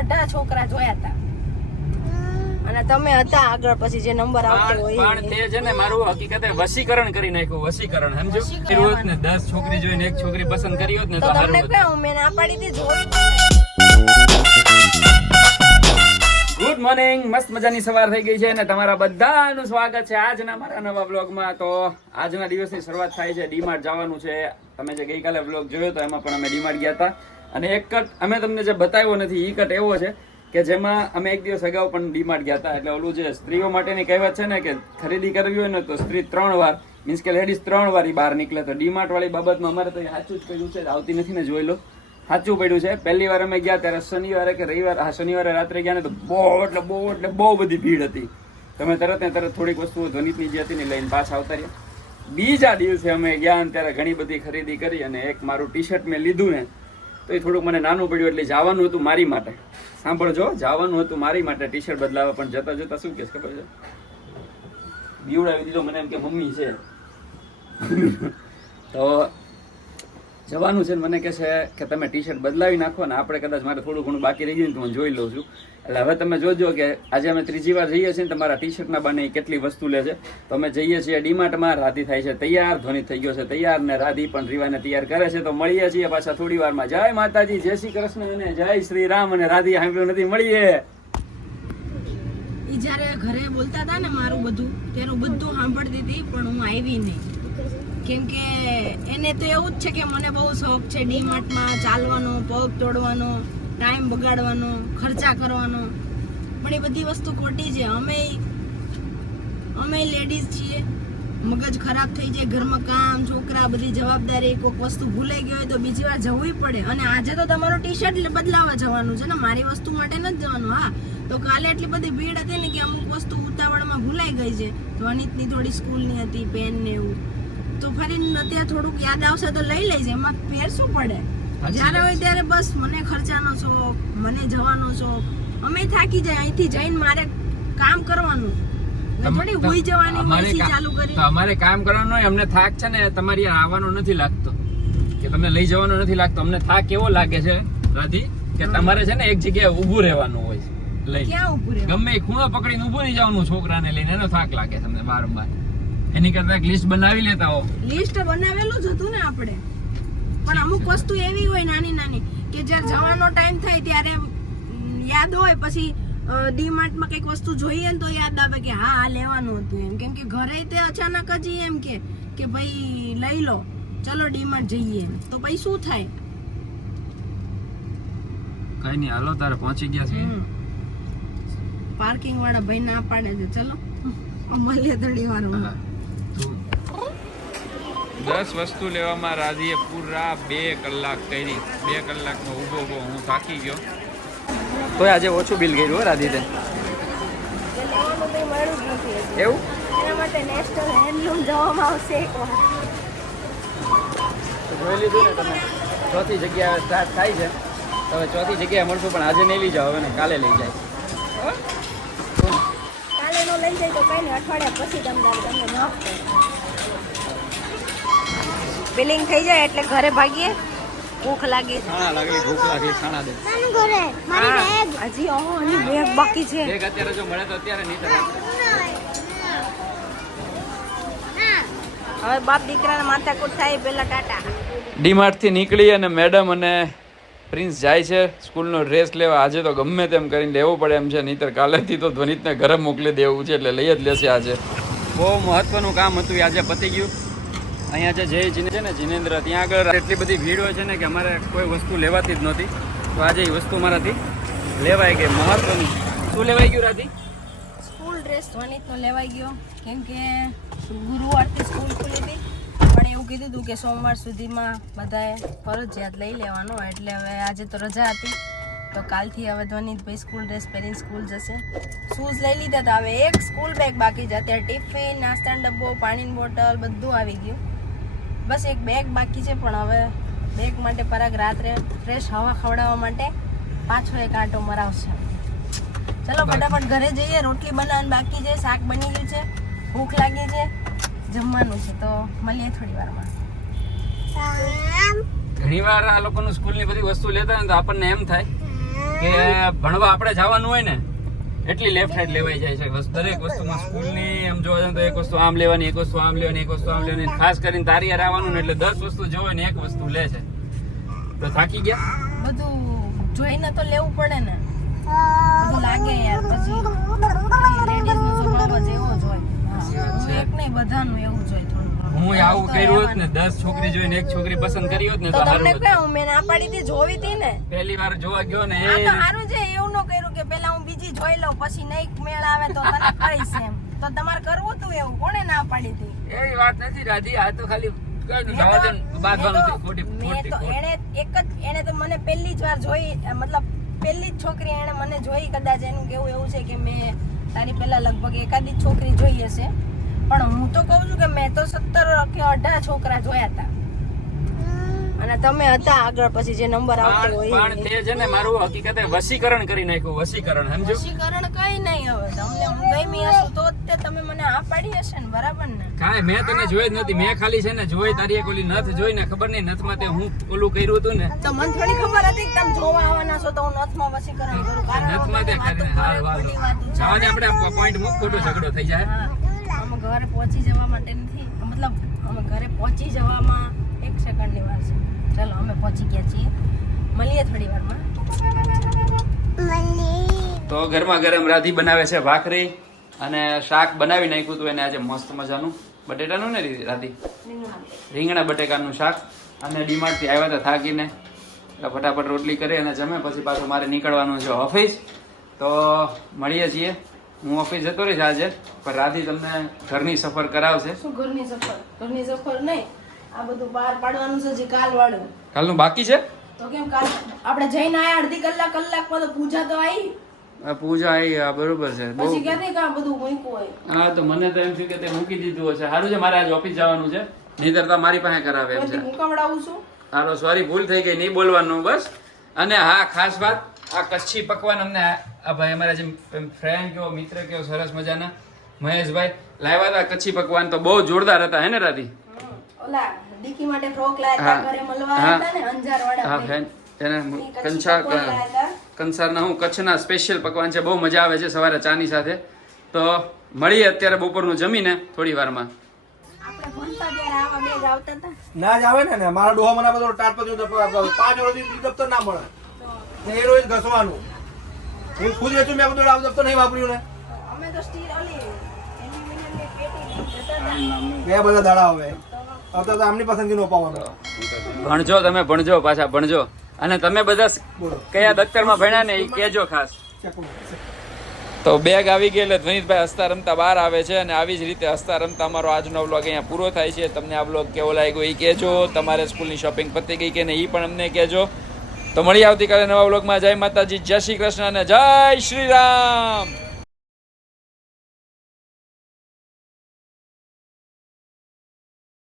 અઢા છોકરા જોયા હતા અને તમે હતા આગળ, પછી જે નંબર આવતો હોય પણ તે છે ને મારું હકીકતે વશીકરણ કરી નાખ્યું. વશીકરણ સમજો, રોજ ને 10 છોકરી જોઈને એક છોકરી પસંદ કરી હોત ને તો તમને કહું મેં ના પાડી દી જોઈ. ગુડ મોર્નિંગ, મસ્ત મજાની સવાર થઈ ગઈ છે અને તમારા બધાનું સ્વાગત છે આજના મારા નવા બ્લોગમાં. તો આજના દિવસની શરૂઆત થાય છે, ડીમાર્ટ જવાનું છે. તમે જે ગઈકાલે બ્લોગ જોયો તો એમાં પણ અમે ડીમાર્ટ ગયા હતા અને એક કટ અમે તમને જે બતાવ્યો નથી એ કટ એવો છે કે જેમાં અમે એક દિવસ અગાઉ પણ ડીમાર્ટ ગયા હતા. એટલે ઓલું જે સ્ત્રીઓ માટેની કહેવત છે ને કે ખરીદી કરવી હોય ને તો સ્ત્રી 3 વાર મીન્સ કે લેડીઝ 3 વાર બહાર નીકળે. તો ડીમાર્ટ વાળી બાબતમાં અમારે તો સાચું જ પડ્યું છે, આવતી નથી ને જોઈ લો, સાચું પડ્યું છે. પહેલી વાર અમે ગયા ત્યારે શનિવારે કે રવિવારે, શનિવારે રાત્રે ગયા ને તો બહુ બધી ભીડ હતી. તમે તરત થોડીક વસ્તુઓ ધ્વનિતની જે હતી ને લઈને પાછા આવતા રહ્યા. બીજા દિવસે અમે ગયા ને ત્યારે ઘણી બધી ખરીદી કરી અને એક મારું ટી શર્ટ મેં લીધું ને તો એ થોડુંક મને નાનું પડ્યું એટલે જવાનું હતું મારી માટે. સાંભળજો, જવાનું હતું મારી માટે ટી શર્ટ બદલાવા, પણ જતા જતા શું કે ખબર છે, બીવડાવી દીધો મને એમ કે મમ્મી છે. તો જવાનું છે, મને કહે છે કે તમે ટી શર્ટ બદલાવી નાખો ને આપણે કદાચ મારે થોડું ઘણું બાકી રહી ગયું ને તો હું જોઈ લઉં છું. એટલે હવે તમે જોજો કે આજે અમે 3જી વાર જઈએ છીએ ને તમારા ટી શર્ટના બાને કેટલી વસ્તુ લે છે. તો અમે જઈએ છીએ ડીમાર્ટમાં, રાધી થાય છે તૈયાર, ધ્વનિત થઈ ગયો છે તૈયાર ને રાધી પણ રીવાને તૈયાર કરે છે. તો મળીએ છીએ પાછા થોડી વારમાં. જય માતાજી, જય શ્રી કૃષ્ણ અને જય શ્રી રામ. અને રાધી સાંભળ્યું નથી, મળીએ. ઈ જ્યારે ઘરે બોલતા હતા ને મારું બધું તેનું બધું સાંભળતી હતી પણ હું આવી નહીં, કેમ કે એને તો એવું જ છે કે મને બહુ શોખ છે ડીમાર્ટમાં ચાલવાનો, પગ તોડવાનો, ટાઈમ બગાડવાનો, ખર્ચા કરવાનો, પણ એ બધી વસ્તુ ખોટી છે. અમે લેડીઝ છીએ, મગજ ખરાબ થઈ જાય, ઘરમાં કામ, છોકરા, બધી જવાબદારી, કોઈક વસ્તુ ભૂલાઈ ગઈ હોય તો બીજી વાર જવું પડે. અને આજે તો તમારું ટી શર્ટ બદલાવા જવાનું છે ને, મારી વસ્તુ માટે નથી જવાનું. હા, તો કાલે એટલી બધી ભીડ હતી ને કે અમુક વસ્તુ ઉતાવળમાં ભૂલાઈ ગઈ છે. ધ્વનિતની થોડી સ્કૂલની હતી, પેન ને એવું, તો ફરી અત્યારે થોડુંક યાદ આવશે તો લઈ લઈશ, એમાં ફેર શું પડે. જ્યારે હોય ત્યારે બસ મને ખર્ચાનો શોખ, મને જવાનો શોખ. અમે થાકી જાય, અહીંથી જઈને મારે કામ કરવાનું, થોડી હુઈ જવાની હોય ચાલુ કરી. તો અમારે કામ કરવાનું હોય, અમને થાક છે ને તમારી આવવાનો નથી લાગતો કે તમને લઈ જવાનો નથી લાગતો. અમને થાક એવો લાગે છે રાધી કે તમારે છે ને એક જગ્યાએ ઊભું રહેવાનું હોય છે. લઈ ક્યાં ઊભું રહેવાનું? ગમે એ ખૂણો પકડીને ઊભું નહીં જવાનું છોકરાને લઈને, એનો થાક લાગે તમને વારંવાર. એની કરતા એક લિસ્ટ બનાવી લેતા હો. લિસ્ટ બનાવેલું જ હતું ને આપણે, પણ અમુક વસ્તુ એવી હોય નાની નાની કે જ્યારે જવાનો ટાઈમ થાય ત્યારે યાદ હોય, પછી ડીમાર્ટમાં કઈક વસ્તુ જોઈએ ને તો યાદ આવે કે હા આ લેવાનું હતું એમ. કેમ કે ઘરે તે અચાનક જ એમ કે ભાઈ લઈ લો, ચલો ડીમાર્ટ જઈએ એમ, તો પછી શું થાય? કઈ નહીં, હાલો તારે પહોંચી ગયા છે. પાર્કિંગ વાળા ભાઈ ના પાડે છે, ચલો અમારે થોડી વાર 10 વસ્તુ લેવામાં રાધીએ પૂરા 2 કલાક કરી. 2 કલાકનો ઊભો હું થાકી ગયો. તો આજે ઓછું બિલ કર્યું રાધી તે. એવું એના માટે નેશનલ હેન્ડલૂમ જવામાં આવશે એકવાર. જોઈ લીધું ને તમે, 4થી જગ્યાએ સ્ટાર્ટ થાય છે. હવે 4થી જગ્યાએ મળશું, પણ આજે નહીં લઈ જાઓ, હવે ને કાલે લઈ જાય. કાલે નો લઈ જાય તો કઈ નહીં, અઠવાડિયા પછી તમને માફ કરો. બિલિંગ થઈ જાય એટલે ઘરે ભાગીએ. ભૂખ લાગી, ખાણા લાગી, ભૂખ લાગી, ખાણા દે. ઘરે મારી બેગ હજી આની બેગ બાકી છે. બેગ અત્યારે જો મળે તો અત્યારે નહીં તો હવે બાપ દીકરાને માથાકૂટ થાય પેલા ટાટા. ડીમાર્ટ થી નીકળી અને મેડમ અને પ્રિન્સ જાય છે સ્કૂલનો ડ્રેસ લેવા. આજે તો ગમે તેમ કરીને લેવું પડે એમ છે, નહીંતર કાલેથી તો ધ્વનિતને ઘરે મોકલી દેવું છે, એટલે લઈ જ લેશે. આજે બહુ મહત્વનું કામ હતું, આજે પતી ગયું. અહીંયા જે જય છે ને જીનેન્દ્ર, ત્યાં આગળ એટલી બધી ભીડ હોય છે ને કે અમારે કોઈ વસ્તુ લેવાતી જ નહોતી. તો આજે એ વસ્તુ મારાથી લેવાઈ ગઈ. મહત્વનું શું લેવાઈ ગયું રાધી? સ્કૂલ ડ્રેસ ધ્વનિતનો લેવાઈ ગયો, કેમ કે ગુરુવારથી સ્કૂલ ખુલી હતી, પણ એવું કીધું હતું કે સોમવાર સુધીમાં બધાએ ફરજિયાત લઈ લેવાનો. એટલે હવે આજે તો રજા હતી, તો કાલથી હવે ધ્વનિતભાઈ સ્કૂલ ડ્રેસ પહેરીને સ્કૂલ જશે. શૂઝ લઈ લીધા હતા, હવે એક સ્કૂલ બેગ બાકી છે. અત્યારે ટિફિન, નાસ્તાનો ડબ્બો, પાણીની બોટલ બધું આવી ગયું, બસ એક બેગ બાકી છે. પણ હવે બેગ માટે પરાગ રાત્રે ફ્રેશ હવા ખવડાવવા માટે પાછો એક આંટો મરાવશે. ચલો ફટાફટ ઘરે જઈએ, રોટલી બનાવવાની બાકી છે, શાક બની ગયું છે, ભૂખ લાગી છે, જમવાનું છે. તો મળીએ થોડી વારમાં. ઘણી વાર આ લોકોનું સ્કૂલની બધી વસ્તુ લેતા હોય તો આપણને એમ થાય કે ભણવા આપણે જવાનું હોય ને એટલી લેફ્ટ સાઈડ લેવાઈ જાય છે. બસ દરેક વસ્તુમાં સ્કૂલની એમ જોવા જાય તો એક વસ્તુ આમ લેવાની, એક વસ્તુ આમ લેવાની, એક વસ્તુ આમ લેવાની. ખાસ કરીને તારી યાર આવવાનું ને એટલે 10 વસ્તુ જોવે ને એક વસ્તુ લે છે. તો થાકી ગયા. બધું જોઈને તો લેવું પડે ને, બધું લાગે યાર. પછી લેડીઝ નો સ્વભાવ જ એવો જ હોય. હું એક નહીં, બધાનું એવું જ હોય થોડું ઘણું. હું આવું કર્યું હોત ને 10 છોકરી જોઈને એક છોકરી પસંદ કરી હોત ને તો તો તમને સારું કહું, મેં ના પાડી હતી, જોવી હતી ને. પહેલી વાર જોવા ગયો ને આ એ તો સારું છે, એવું ન કર્યું કે પેલા હું બીજી જોઈ લઉં પછી નહીં મેળ આવે તો તને કહીશ એમ. તો તમારે કરવું હતું એવું, કોણે ના પાડી હતી? એવી વાત નથી રાધી. આ તો ખાલી એને તો મને પહેલી જ વાર જોઈ, મતલબ પહેલી જ છોકરી એને મને જોઈ. કદાચ એનું કેવું એવું છે કે મેં તારી પહેલા લગભગ એકાદી જ છોકરી જોઈ હશે, પણ હું તો કહું છું કે મેં તો 17 કે 18 છોકરા જોયા હતા. અને તમે હતા આગળ, પછી જે નંબર આવતો હોય પણ તે છે ને મારું હકીકતે વશીકરણ કરી નાખ્યું. વશીકરણ સમજો. વશીકરણ કઈ નહીં. હવે તમને હું ગમી હશું તો જ તે તમે મને આ પાડી હશે ને, બરાબર ને? કાંઈ મેં તને જોઈ જ નથી. મેં ખાલી છે ને જોઈ તારી એક ઓલી નથ જોઈ ને, ખબર નહીં નથમાં તે હું ઓલું કર્યું હતું ને, તો મને થોડી ખબર હતી કે તમે જોવા આવવાના છો તો હું નથમાં વશીકરણ કરું. કારણ નથમાં તે કરીને હાલ વાલ આપણે પોઈન્ટ મૂક, ખોટો ઝઘડો થઈ જાય. હા, અમે ઘરે પહોંચી જવા માટે નથી, મતલબ અમે ઘરે પહોંચી જવામાં 1 સેકન્ડની વાર છે. ચાલો અમે પહોંચી ગયા છીએ, મળીએ થોડી વારમાં. તો ગરમા ગરમ રાધી બનાવે છે ભાખરી અને શાક બનાવી નાખ્યું હતું એને આજે મસ્ત મજાનું. બટેટાનું ને રાધી? રીંગણા બટેકાનું શાક. અને ડીમાર્ટ થી આવ્યા હતા થાકીને, એટલે ફટાફટ રોટલી કરી અને જમે. પછી પાછું મારે નીકળવાનું છે ઓફિસ. તો મળીએ છીએ. હું ઓફિસ જતો રહીશ આજે, પણ રાધી તમને ઘરની સફર કરાવશે. શું ઘરની સફર? ઘરની સફર નહીં, આ બધું બહાર પાડવાનું છે જે કાલ વાળું. કાલનું બાકી છે? તો કેમ કાલ આપણે જઈને આયા અડધી કલાકમાં તો પૂજા તો આવી. પૂજા આવી, બરોબર છે. પછી ક્યાંથી કામ બધું મૂક્યું હોય. હા, તો મને તો એમ થયું કે તે મૂકી દીધું હશે. સારું છે, મારે આજે ઓફિસ જવાનું છે, નહીંતર તો મારી પાસે કરાવે એમ છે. હું કવડાવું છું. હાલો, સોરી, ભૂલ થઈ ગઈ, નહીં બોલવાનું બસ. અને હા, ખાસ વાત, આ કચ્છી પકવાન અમને આ ભાઈ અમારા જે ફ્રેન્ડ કેવો મિત્ર કેવો સરસ મજાના મહેશભાઈ લાવ્યા હતા. કચ્છી પકવાન તો બહુ જોરદાર હતા, હે ને રાધી? ઓલા દીકી માટે ફ્રોક લાયા હતા, ઘરે મળવા હતા ને અંજાર વાળા. હા, ફેન એને કંસારના હું કચ્છના સ્પેશિયલ પકવાન છે, બહુ મજા આવે છે સવારે ચાની સાથે. તો મળીએ અત્યારે બપોરનું જમીને થોડી વારમાં. આપણે ભણતા ત્યારે આવા બેગ આવતા હતા. ના જ આવે ને, મારા ડોહા મને બધો ટાટ પછી 5 વર્ષથી દફતર ના મળે ને, એ રોજ ઘસવાનું. હું ખુદ વેચું, મેં બધું આ દફતર નહીં વાપર્યું ને. અમે તો સ્ટીલ ઓલી એલ્યુમિનિયમની પેટી જતા હતા. બે બધા દાડા હવે તો આમની પસંદગી નો પાવાનો. ભણજો, તમે ભણજો, પાછા ભણજો. અને તમે બધા કયા દફતરમાં ભણ્યા ને એ કહેજો ખાસ. તો બેગ આવી ગઈ એટલે ધ્વનિતભાઈ હસતા રમતા બહાર આવે છે. અને આવી જ રીતે હસતા રમતા અમારો આજનો વ્લોગ અહીંયા પૂરો થાય છે. તમને આ વ્લોગ કેવો લાગ્યો એ કહેજો. તમારે સ્કૂલની શોપિંગ પતી ગઈ કે નહીં એ પણ અમને કહેજો. તો મળી આવતીકાલે નવા વ્લોગમાં. જય માતાજી, જય શ્રી કૃષ્ણ અને જય શ્રી રામ.